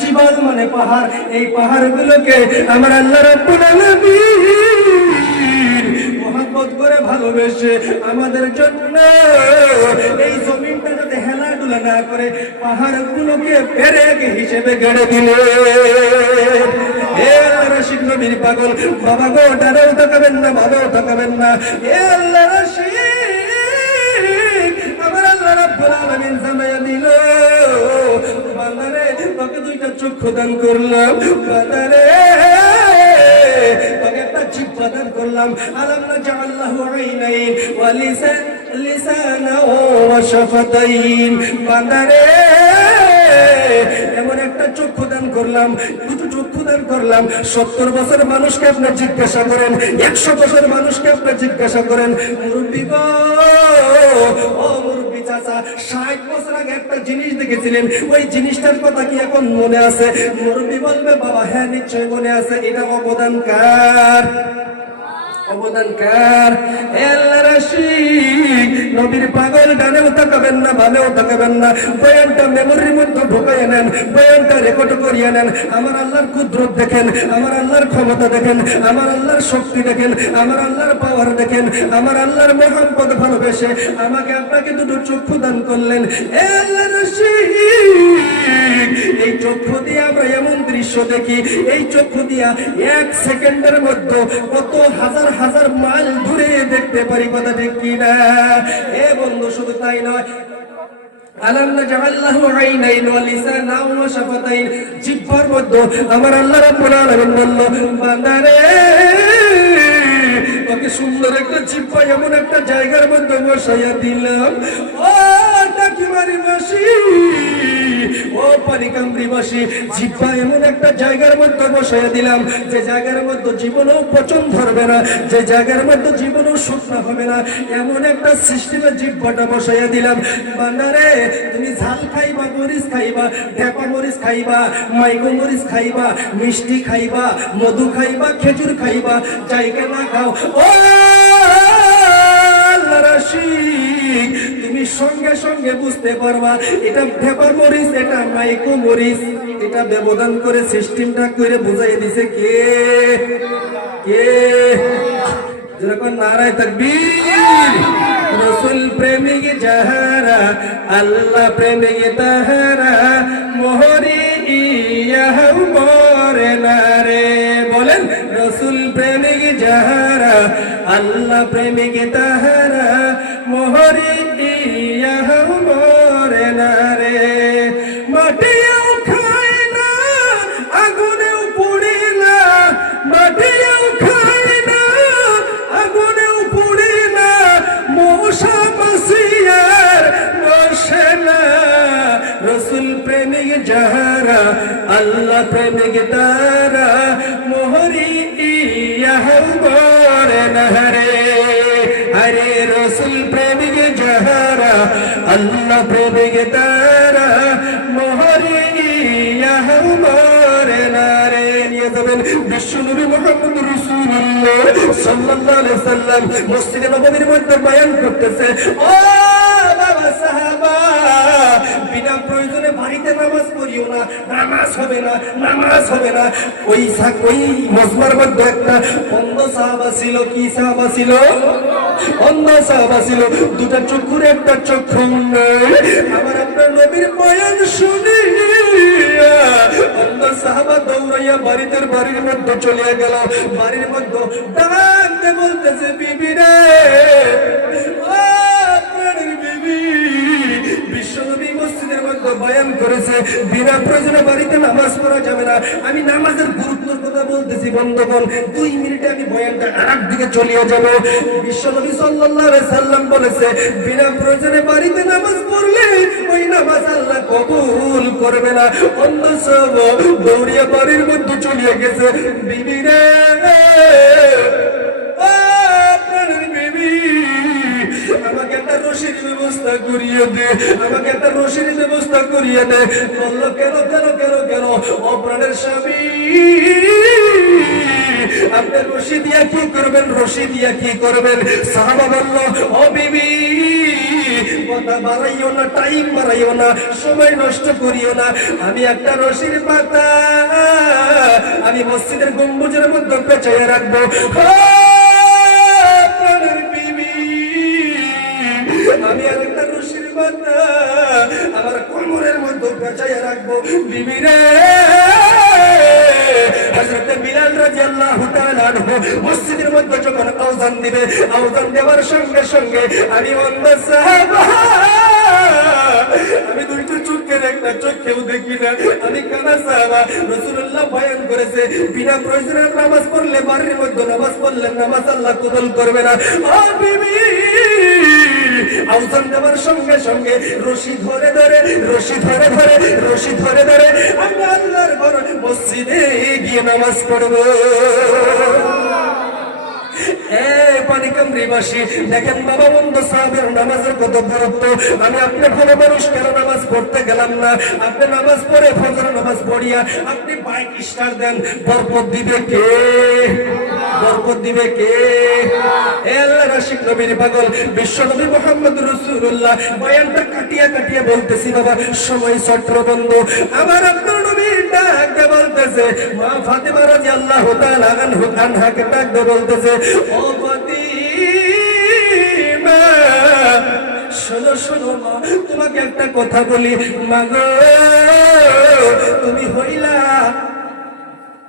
জীবন মানে পাহাড়, এই পাহাড়গুলোকে আমার আল্লাহ রাব্বুল আলামিন মহব্বত করে ভালোবেসে আমাদের জন্য এই জমিনটা যাতে হেলাডুলা না করে পাহাড়গুলোকে পেরেক হিসেবে গড়ে দিলে। হে আল্লাহ রশিদ নবীর পাগল বাবা গো, ডানেও তাকাবেন না বাবাও তাকাবেন না। হে আল্লাহ রশিদ আমার আল্লাহ রাব্বুল আলামিন জামাইয়া দিল বান্দারে, তোকে দুইটা চক্ষু দান করলাম বান্দারে, তোকে একটা জিহ্বা দান করলাম। আলাম নাজআল্লাহু আইনাইন ওয়া লিসানাও ওয়া শাফাতাইন। বান্দারে এমন একটা চক্ষু দান করলাম, দুটো চক্ষু দান করলাম। 70 বছর মানুষকে আপনি জিজ্ঞাসা করেন, 100 বছর মানুষকে আপনি জিজ্ঞাসা করেন, মুরব্বি গো ও মুরব্বি চাচা 60 বছর আগে একটা জিনিস দেখেছিলেন, ওই জিনিসটার কথা কি এখন মনে আছে? মুরব্বি বলবে বাবা হ্যাঁ নিশ্চয় মনে আছে। এটা অবদান কার? অবদান কার? আল্লাহ রাশিদ নবীর পাগল, ডানেও তাকাবেন না বামেও তাকাবেন না। বয়ানটা মেমোরির মধ্যে ঢোকাইয়া নেন, বয়ানটা রেকর্ড করিয়া নেন। আমার আল্লাহর কুদরত দেখেন, আমার আল্লাহর ক্ষমতা দেখেন, আমার আল্লাহর শক্তি দেখেন, আমার আল্লাহর পাওয়ার দেখেন, আমার আল্লাহর মহব্বত ভালোবেসে আমাকে আপনাকে দুটো চক্ষু দান করলেন। আল্লাহ রাশিদ এই চক্ষু দিয়ে আমরা এমন দৃশ্য দেখি, এই চক্ষু দিয়া 1 সেকেন্ডের মধ্যে কত হাজার হাজার মাইল দূরে দেখতে পারি, কথা ঠিক কিনা? এ বন্ধু শুধু তাই নয়, আলাম নাজআল্লাহু আইনাইন ওয়া লিসানাও ওয়া শাফাতাইন। জিহ্বার মধ্যে আমার আল্লাহ রাব্বুল আলামিন বলল বান্দারে তোকে সুন্দর একটা জিহ্বা এমন একটা জায়গার মধ্যে বসাইয়া দিলাম। ও টাকিমারি বাসী, ও পানিকান্দি বাসী, জিহ্বা এমন একটা জায়গার মধ্যে বসাইয়া দিলাম যে জায়গার মধ্যে জীবনেও পচন ধরবে না, যে জায়গার মধ্যে জীবনেও শুকনা হবে না, এমন একটা সিস্টেমে জিহ্বাটা বসাইয়া দিলাম। বান্দারে তুমি ঝাল খাইবা, মরিচ খাইবা, ঢেপা মরিচ খাইবা, মাইগো মরিচ খাইবা, মিষ্টি খাইবা, মধু খাইবা, খেজুর খাইবা, জায়গা না খাও ও আল্লাহ রাশিদ তুমি সঙ্গে সঙ্গে বুঝতে পারবা এটা ঢেপার মরিচ, এটা মাইকো মরিচ। এটা ব্যবধান করে সিস্টেমটা করে বুঝাই দিছে কে? কে? যখন নারায়ে তাকবীর। রসুল প্রেমিক যাহারা, আল্লাহ প্রেমিক তাহারা, মোহরি ইহা মরে না রে। বলেন রসুল প্রেমিক যাহারা, আল্লাহ প্রেমিক তাহারা, মোহরি ইহা মরে না রে। মাটিও খায় না, আগুনেও পুড়ে না, মাটিও খায় না, আগুনেও পুড়ে না, মশা মাছিয়ার বসে না। রসুল প্রেমিক যাহারা, আল্লাহ প্রেমিক তারা, মোহরি ইহা মরে না রে। হরে রসুল প্রেমিক যাহারা, আল্লাহ প্রেমিক তারা, মোহরি ইহা মরে না রে। নিয়ে যাবেন বিশ্বনবী মুহাম্মদ রাসূলুল্লাহ সাল্লাল্লাহু আলাইহি সাল্লাম মসজিদে নববীর মধ্যে বয়ান করতেছে। ও বাবা সাহাবা, বিনা প্রয়োজনে বাড়িতে নামাজ পড়িও না, নামাজ হবে না, নামাজ হবে না। ওই মজমার মধ্যে একটা অন্ধ সাহাবা ছিল। কি সাহাবা ছিল? অন্ধ সাহাবা ছিল। দুটা চক্ষুর একটা চক্ষু নাই। আমার আপনার নবীর বয়ান শুনি অন্ধ সাহাবা দৌড়াইয়া বাড়ির মধ্যে চলে গেল। বাড়ির মধ্যে ডাকতে বলতেছে বিবি রে, ও প্রাণের বিবি, বিশ্বনবী মসজিদের মধ্যে বয়ান করেছে বিনা প্রয়োজনে বাড়িতে নামাজ পড়া যাবে না। আমি নামাজের গুরুত্বের কথা বলতেছি বন্ধুগণ, 2 মিনিটে আমি বয়ানটা আরেক দিকে চলিয়ে যাব। বিশ্বনবী সাল্লাল্লাহু আলাইহি সাল্লাম বলেছে বিনা প্রয়োজনে বাড়িতে নামাজ পড়লে ওই নামাজ আল্লাহ কবুল করবে না। অন্য সব দৌড়িয়া বাড়ির মধ্যে চলিয়ে গেছে। বিবি রে, আমাকে একটা রশির ব্যবস্থা করিয়ে দে, আমাকে একটা রশির ব্যবস্থা করিয়ে দে। বললো কেন কেন কেন কেন? ও প্রাণের স্বামী, আপনি রশি দিয়া কি করবেন? রশি দিয়া কি করবেন? সাহাবা বলল ও বিবি কথা বাড়াইও না, টাইম বাড়াইও না, সময় নষ্ট করিও না। আমি একটা রশির পাতা আমি মসজিদের গম্বুজের মধ্যে পেঁচাইয়া রাখবো। প্রাণের বিবি, আমি আর একটা রশির পাতা আমার কোমরের মধ্যে পেঁচাইয়া রাখবো। বিবি রে, হযরত বিলাল রাদিয়াল্লাহু তাআলা আনহু মসজিদের মধ্যে যখন আযান দিবে, আযান দেওয়ার সঙ্গে সঙ্গে আমি অন্ধ সাহাবা, আমি দুইটা চোখের একটা চোখেও দেখি না, আমি কানা সাহাবা। রাসূলুল্লাহ বয়ান করেছে বিনা প্রয়োজনে নামাজ পড়লে, বাড়ির মধ্যে নামাজ পড়লে নামাজ আল্লাহ কবুল করবে না। ও বিবি, আযান দেওয়ার সঙ্গে সঙ্গে রশি ধরে ধরে আমি আল্লাহর ঘর মসজিদে গিয়ে নামাজ পড়ব। পানিকামরিবাসী দেখেন বাবা, বন্ধু সাহাবের নামাজের কত গুরুত্ব। আমি আপনি ভালো মানুষ কেন নামাজ পড়তে গেলাম না? আপনি নামাজ পড়ে ফজর নামাজ পড়িয়া আপনি বাইক স্টার্ট দেন, বরকত দিবে কে? বরকত দিবে কে? আল্লাহ রাশিক নবীর পাগল বিশ্ব নবী মুহাম্মদ রাসূলুল্লাহ বয়ানটা কাটিয়া কাটিয়া বলতেছি বাবা, সময় ছত্র বন্ধু। আমার আপনার নবী ডাকতে বলতেছে, মা ফাতেমা রাদিয়াল্লাহু তাআলা আনহাকে ডাকতে বলতেছে, ও ফাতিমা, শোনো শোনো মা, তোমাকে একটা কথা বলি। মা গো, তুমি হইলা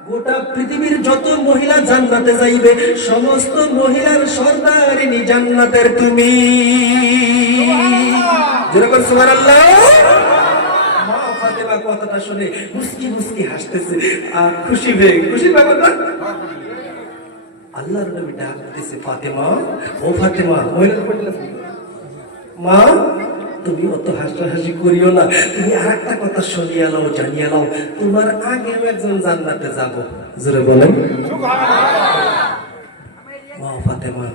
গোটা পৃথিবীর যত মহিলা জান্নাতে যাইবে সমস্ত মহিলার সর্দারিনী জান্নাতের তুমি। যেরকম সুবহানাল্লাহ। মা ফাতেমা কথাটা শুনে মুস্কি মুস্কি হাসতেছে, আর খুশি হয়ে খুশি ব্যাপারটা। আল্লাহর নবী ডাক দিতেছে, ফাতেমা, ও ফাতেমা, মা তুমি অত হাসাহাসি করিও না, তুমি আর একটা কথা শুনিয়া নাও, জানিয়া নাও, তোমার আগেও একজন জান্নাতে যাব। জোরে বলেন। মা ফাতেমা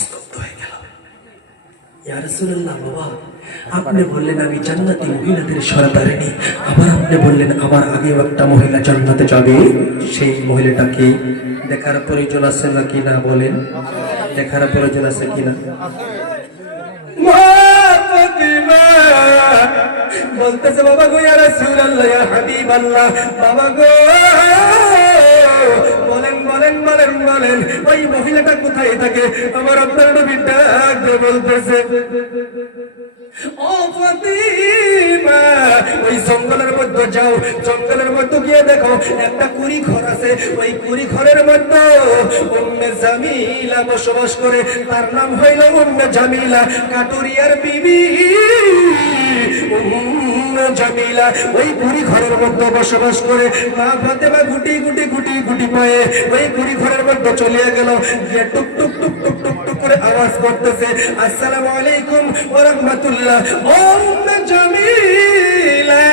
স্তব্ধ হয়ে গেল। ইয়া রাসূলুল্লাহ, বাবা আপনি বললেন আমি জান্নাতি মহিলাদের সর্দারিনী, আবার আপনি বললেন আমার আগেও একটা মহিলা জান্নাতে যাবে, সেই মহিলাটাকে দেখার প্রয়োজন আছে নাকি না? বলেন, দেখার প্রয়োজন আছে কিনা? বলতেছে বাবা গো, ইয়া রাসূলুল্লাহ, ইয়া হাবিবাল্লাহ, বাবা গো বলেন বলেন বলেন বলেন, ওই মহিলাটা কোথায় থাকে? আমার আপনার নবী ডাক দিয়ে বলতেছে, ও ফাতিমা, ওই জঙ্গলের মধ্যে যাও, জঙ্গলের মধ্যে গিয়ে দেখো একটা কুড়ি ঘর আছে, ওই কুড়ি ঘরের মধ্যে উম্মে জামিলা বসবাস করে। তার নাম হইল উম্মে জামিলা, কাটুরিয়ার বিবি উম্মে জামিলা ওই কুড়ি ঘরের মধ্যে বসবাস করে। মা ফাতেমা গুটি গুটি গুটি গুটি পায়ে ওই কুড়ি ঘরের মধ্যে চলে গেল, গিয়ে টুক টুক টুক টুক টুক টুক করে আওয়াজ করতেছে, আসসালামু আলাইকুম ওয়া রাহমাতুল্লাহ। উম্মে জামিলা,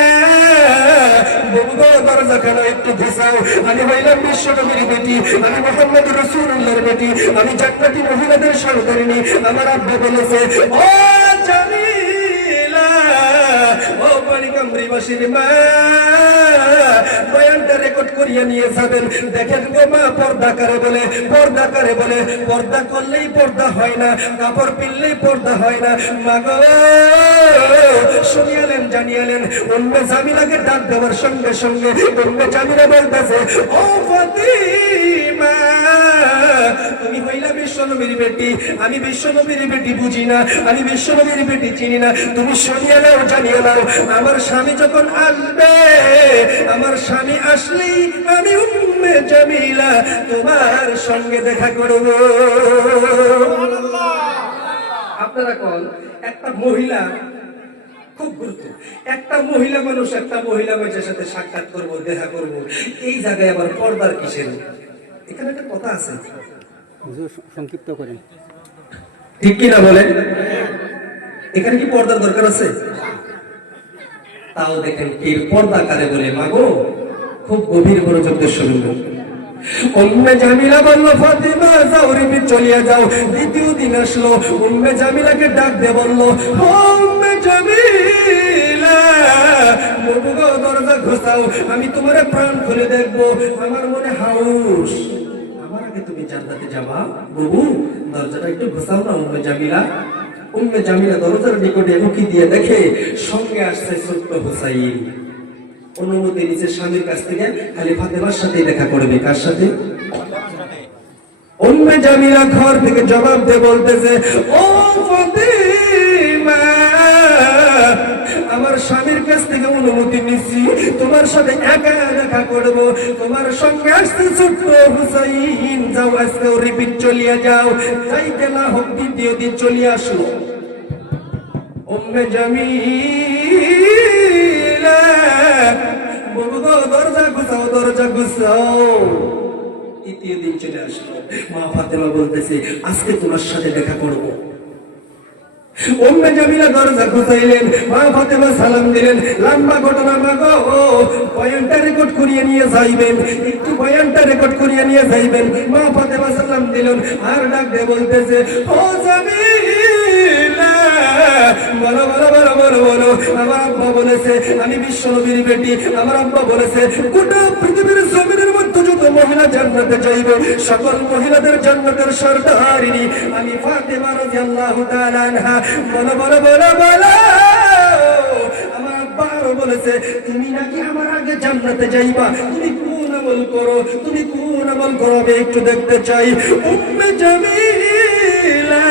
দরজা কেন একটু ঘুষাও, আমি হইলাম বিশ্ব নবীর বেটি, আমি মুহাম্মদ রাসূলুল্লাহর বেটি, আমি জান্নাতি মহিলাদের সর্দারিনী। আমার আব্বা বলেছে, ও জামিলা, ও পানিকামরিবাসীর মা, বয়ানটা রেকর্ড করিয়ে নিয়ে যাবেন। দেখেন গো মা, পর্দা কারে বলে? পর্দা কারে বলে? পর্দা করলেই পর্দা হয় না, কাপড় পিনলেই পর্দা হয় না। মা গো, শুনিয়ালেন জানিয়ালেন। উম্মে জামিলাকে ডাক দেওয়ার সঙ্গে সঙ্গে উম্মে জামিলা বলতেছে, ও ফাতিমা, তুমি হইলা বিশ্বনবীর বেটি, আমি বিশ্বনবীর বেটি বুঝি না, আমি বিশ্বনবীর বেটি চিনি না। তুমি শুনিয়া নাও, জানিয়ে নাও, আমার স্বামী যখন আসবে, আমার স্বামী আসলেই আমি উম্মে জামিলা তোমার সঙ্গে দেখা করব। আপনারা কোন একটা মহিলা খুব গুরুত্ব, একটা মহিলা মানুষ একটা মহিলা মানুষের সাথে সাক্ষাৎ করব, দেখা করব, এই জায়গায় আবার পর্দার কিসের? এখানে একটা কথা আছে, সংক্ষিপ্ত করেন, ঠিক কিনা বলেন? এখানে কি পর্দার দরকার আছে? তাও দেখেন কি পর্দা কারে বলে। মাগো, খুব গভীর মনোযোগ দিয়ে শুনবেন। উম্মে জামিলা বলল, ফাতিমা যাও রে, চলিয়া যাও। দ্বিতীয় দিন আসলো, উম্মে জামিলাকে ডাক দিয়ে বলল, উম্মে জামিলা, ববুগো দরজা ঘোষাও, আমি তোমার প্রাণ খুলে দেখবো, আমার মনে হাউস, আমার আগে তুমি জান্নাতে যাবা, ববু দরজাটা একটু ঘোষাও না। উম্মে জামিলা উম্মে জামিলা দরজার নিকটে উকি দিয়ে দেখে সঙ্গে আসছে ছোট্ট হুসাইন। অনুমতি নিচে স্বামীর কাছ থেকে খালি ফাতেমার সাথে দেখা করবে। কার সাথে? উম্মে জামিলা ঘর থেকে জবাব দিয়ে বলতেছে, ও ফাতেমা, আমার স্বামীর কাছ থেকে অনুমতি নিচ্ছি, তোমার সাথে একা দেখা করব। তোমার সঙ্গে আসতে ছোট্ট হুসাইন, যাও আজকে রিপিট চলিয়া যাও, যাইতে না হোক দ্বিতীয় দিন চলিয়ে আসো। উম্মে জামিলা বলবো, দরজা গুছাও, দরজা গুছাও। তৃতীয় দিন চলে আসলো। মা ফাতেমা বলতেছে, আজকে তোমার সাথে দেখা করবো। উম্মে জামিলা দরজা খুঁজাইলেন, মা ফাতেমা সালাম দিলেন। লম্বা ঘটনা মা গো, বয়ানটা রেকর্ড করিয়ে নিয়ে যাইবেন, একটু বয়ানটা রেকর্ড করিয়ে নিয়ে যাইবেন। মা ফাতেমা সালাম দিলেন, আর ডাক দিয়ে বলতেছে, ও জামিলা, বলো বলো বলো বলো বলো। আমার আব্বা বলেছে আমি বিশ্ব নবীর বেটি। আমার আব্বা বলেছে গোটা পৃথিবীর জমিনের মধ্যে যত মহিলা জান্নাতে যাইবে, সকল মহিলাদের জান্নাতের সরদারিনী আমি ফাতেমা রাদিয়াল্লাহু তাআলা আনহা। বলো বলো বলো বলো। আমার আব্বা আরো বলেছে তুমি নাকি আমার আগে জান্নাতে যাইবা। তুমি কোন আমল করো, তুমি কোন আমল করো আমি একটু দেখতে চাই। উম্মে জামিলা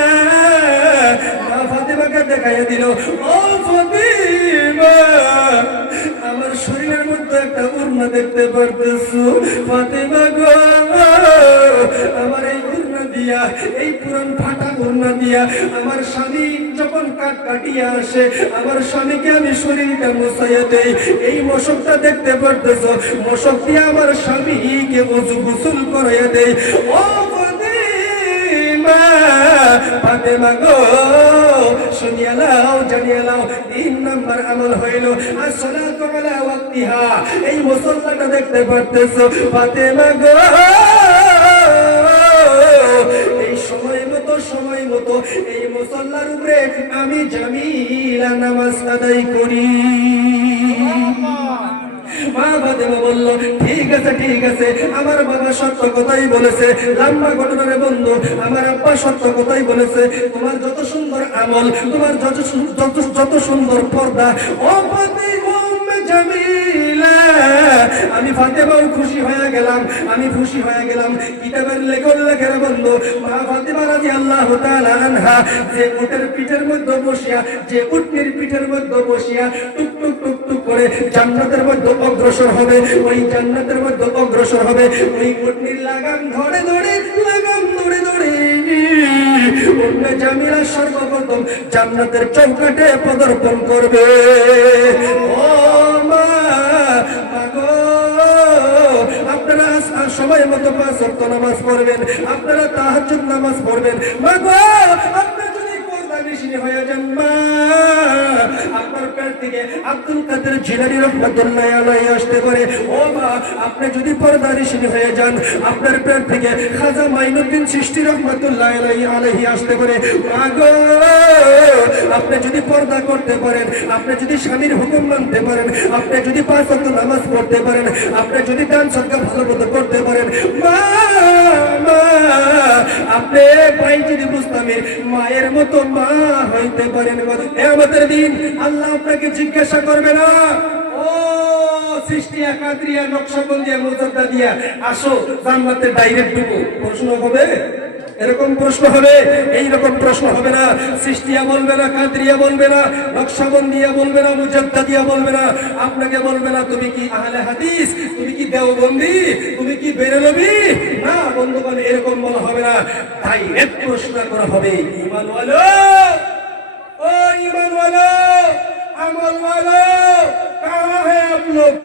মা ফাতেমাকে দেখাইয়া দিল, ও ফাতেমা, আমার শরীরের মধ্যে একটা উড়না দেখতে পারতেছো। ফাতেমা গো, আমার এই উড়না দিয়া, এই পুরান ফাটা উড়না দিয়া আমার স্বামী যখন কাট কাটিয়া আসে, আমার স্বামীকে আমি শরীরটা মুছাইয়া দেই। এই মশকটা দেখতে পারতেছো, মশক দিয়ে আমার স্বামীকে ওযু গোসল করাইয়া দেই। ও ফাতেমা, ফাতেমা গো, শুনিয়া নাও, জানিয়া নাও, 3 নাম্বার আমল হইল আসসালাতু আলা ওয়াক্তিহা। এই মুসল্লাটা দেখতে পারতেছো ফাতেমা গো, এই সময় মতো এই মুসল্লার উপরে আমি জামিলা নামাজ আদায় করি। মা ফাতেমা বলল, ঠিক আছে ঠিক আছে, আমার বাবা সত্য কথাই বলেছে। লম্বা ঘটনার বন্ধু, আমার আব্বা সত্য কথাই বলেছে। তোমার যত সুন্দর আমল, তোমার যত সুন্দর পর্দা, ও ফাতেমা উম্মে জামিলা, আমি ফাতেমাও খুশি হয়ে গেলাম, আমি খুশি হয়ে গেলাম। কিতাবের লেখের বন্ধু, মা ফাতেমা রাদিয়াল্লাহু তাআলা আনহা যে উটের পিঠের মধ্যে বসিয়া, যে উটনির পিঠের মধ্যে বসিয়া টুক টুক টুক টুক করে জান্নাতের মধ্যে অগ্রসর হবে, ওই জান্নাতের মধ্যে অগ্রসর হবে, ওই উটনির লাগাম ধরে ধরে, লাগাম ধরে ধরে উম্মে জামিলা সর্বপ্রথম জান্নাতের চৌকাঠে পদার্পণ করবে। ও মা, মাগো, আপনারা সময় মতো 5 ওয়াক্ত নামাজ পড়বেন, আপনারা তাহাজ্জুদ নামাজ পড়বেন। মাগো, আপনারা যদি পর্দানিশিনী হয়ে যান, মা, আপনার পেট থেকে আব্দুল কাদের জিলানী রাহমাতুল্লাহি আলাইহি আসতে পারে। ও মা, আপনি যদি পর্দানিশিনী হয়ে যান, আপনার পেট থেকে খাজা মাইনুদ্দিন চিশতি রাহমাতুল্লাহি আলাইহি আসতে পারে। মাগো, আপনি যদি পর্দা করতে পারেন, আপনি যদি স্বামীর হুকুম মানতে পারেন, আপনি যদি 5 ওয়াক্ত নামাজ পড়তে পারেন, আপনি যদি দান সদকা ভালো মতো করতে পারেন, মা, আপনি বাইজিদ বুস্তামির মায়ের মতো মা হইতে পারেন। কিয়ামতের দিন আল্লাহ আপনাকে জিজ্ঞাসা করবে না, ও সৃষ্টিয়া কাদরিয়া নকশবন্দিয়া মুজাদ্দাদিয়া, আসো জান্নাতে ডাইরেক্ট ঢুকো। প্রশ্ন হবে? এরকম প্রশ্ন হবে? এইরকম প্রশ্ন হবে না। সৃষ্টিয়া বলবে না, কাদরিয়া বলবে না, নকশবন্দিয়া বলবে না, মুজাদ্দাদিয়া বলবে না। আপনাকে বলবে না তুমি কি আহলে হাদিস, তুমি কি দেওবন্দি, তুমি কি বেরেলভি। না বন্ধুগণ, এরকম বলা হবে না। ডাইরেক্ট প্রশ্ন করা হবে, ঈমান ওয়ালো, ও ঈমান ওয়ালো, আমল ওয়ালো, কাহা হ্যায় আপ লোগ।